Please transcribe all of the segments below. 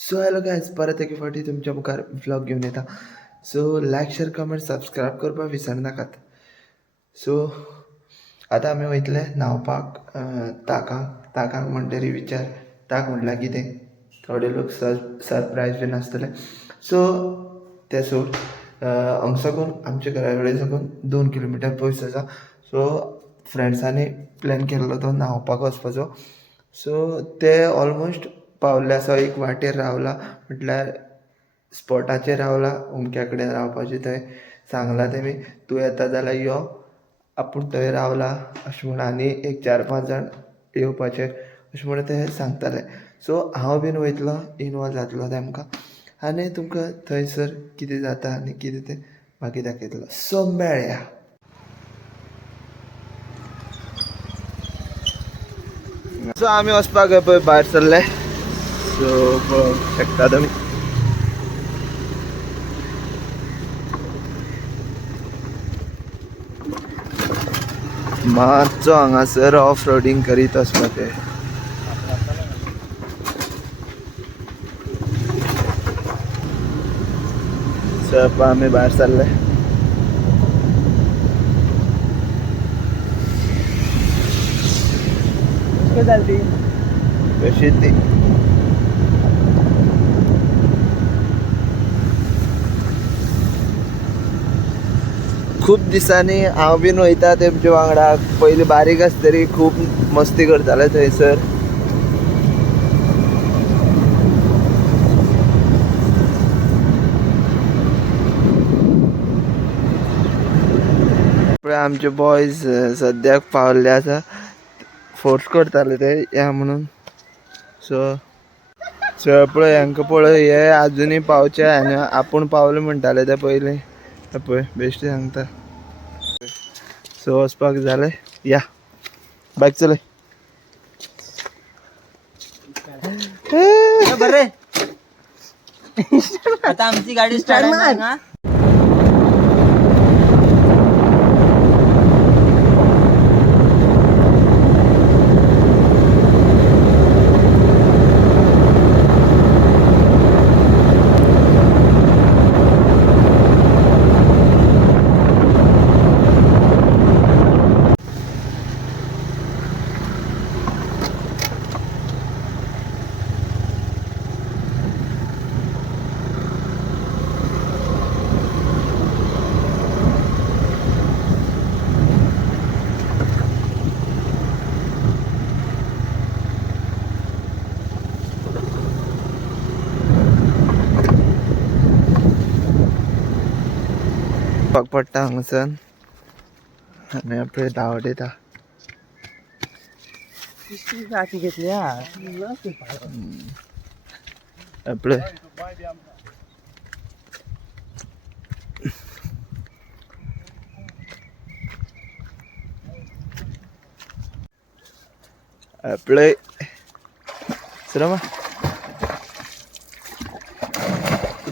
So hello guys, परत एक फावटी तुमच्या मुखार व्लॉग घेऊन येता. So like share comment subscribe करपाक विसरनाकात. सो आतां आमी वयतले न्हांवपाक ताकाक म्हणटरी विचार ताक म्हटल्यार कितें थोडे लोक सरप्रायज बीन आसतले. सो ते सोड हांगा साकून आमच्या घरा कडेन साकून 2 किलोमिटर पयस आसा. सो फ्रेंड्सांनी प्लॅन केल्लो तो न्हांवपाक वचपाचो. सो ते ऑलमोस्ट पावल्ले आसा, एक वाटेर रावला म्हटल्यार स्पॉटाचेर रावला. उमक्या कडेन रावपाचें थंय सांगलां तेमी, तूं येता जाल्यार यो, आपूण थंय रावला अशें म्हूण. आनी एक 4-5 जाण येवपाचे अशें म्हूण ते सांगताले. सो हांव बीन वयतलो, इनवॉल्व जातलो तेमकां आनी तुमकां थंयसर कितें जाता आनी कितें तें मागीर दाखयतलो. सो मेळया. सो आमी वचपाक पळय भायर सरले. सो पळोवंक शकता तुमी मातसो हांगासर ऑफ रोडिंग करीत वचपाचें. सो आमी भायर सरले. कशी ती खूब दिसांनी हांव बीन वयता तेमच्या वांगडा. पयलीं बारीक आसतरी खूब मस्ती करताले थंयसर. आमचे बॉयज सद्याक पावल्ले आसा. फोर्स करताले ते या म्हणून. सो पळय हांकां पळय, हे आजुनूय पावचे आनी आपूण पावले म्हणटाले ते पयलीं. पळय बेश्टे सांगता. सो वचपाक जालें, या बायक चलय. बरे आता आमची गाडी स्टार्ट ना. पडटा हांगासन आनी आपले धांवट येता. घेतली आपले आपले सरमा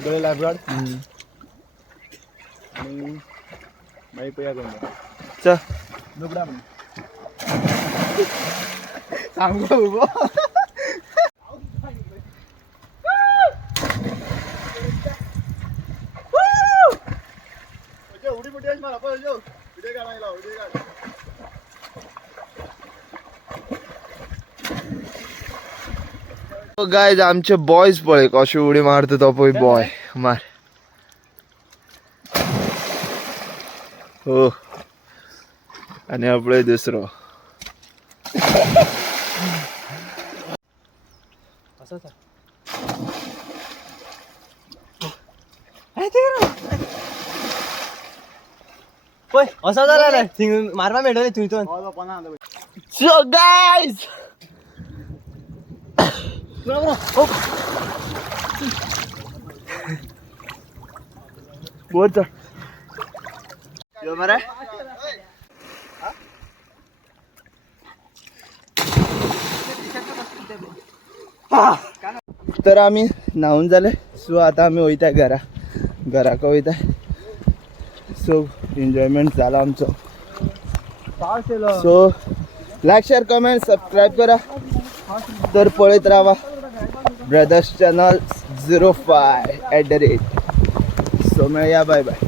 लायब्रॉड आणि माई पया करून च दुबडा सांगू उभो उडी मोठी मला व्हिडिओ काढायला व्हिडिओ काढ. गायज आमचे बॉयज पळय कशे उडी मारता तो पळय. बॉय मार. हो आनी आपले दुसरो पय असं झालं रे. थिंग मारवा मेळटले थंयतून. सो गायज बोल यो मरे. तर आमी न्हावून जाले. सो आतां आमी वयता घराक वयता. सो एन्जॉयमेंट जाला आमचो. So like share comment subscribe करा. तर पळयत रावा. Brothers channel 05@. सो मिळूया बाय बाय.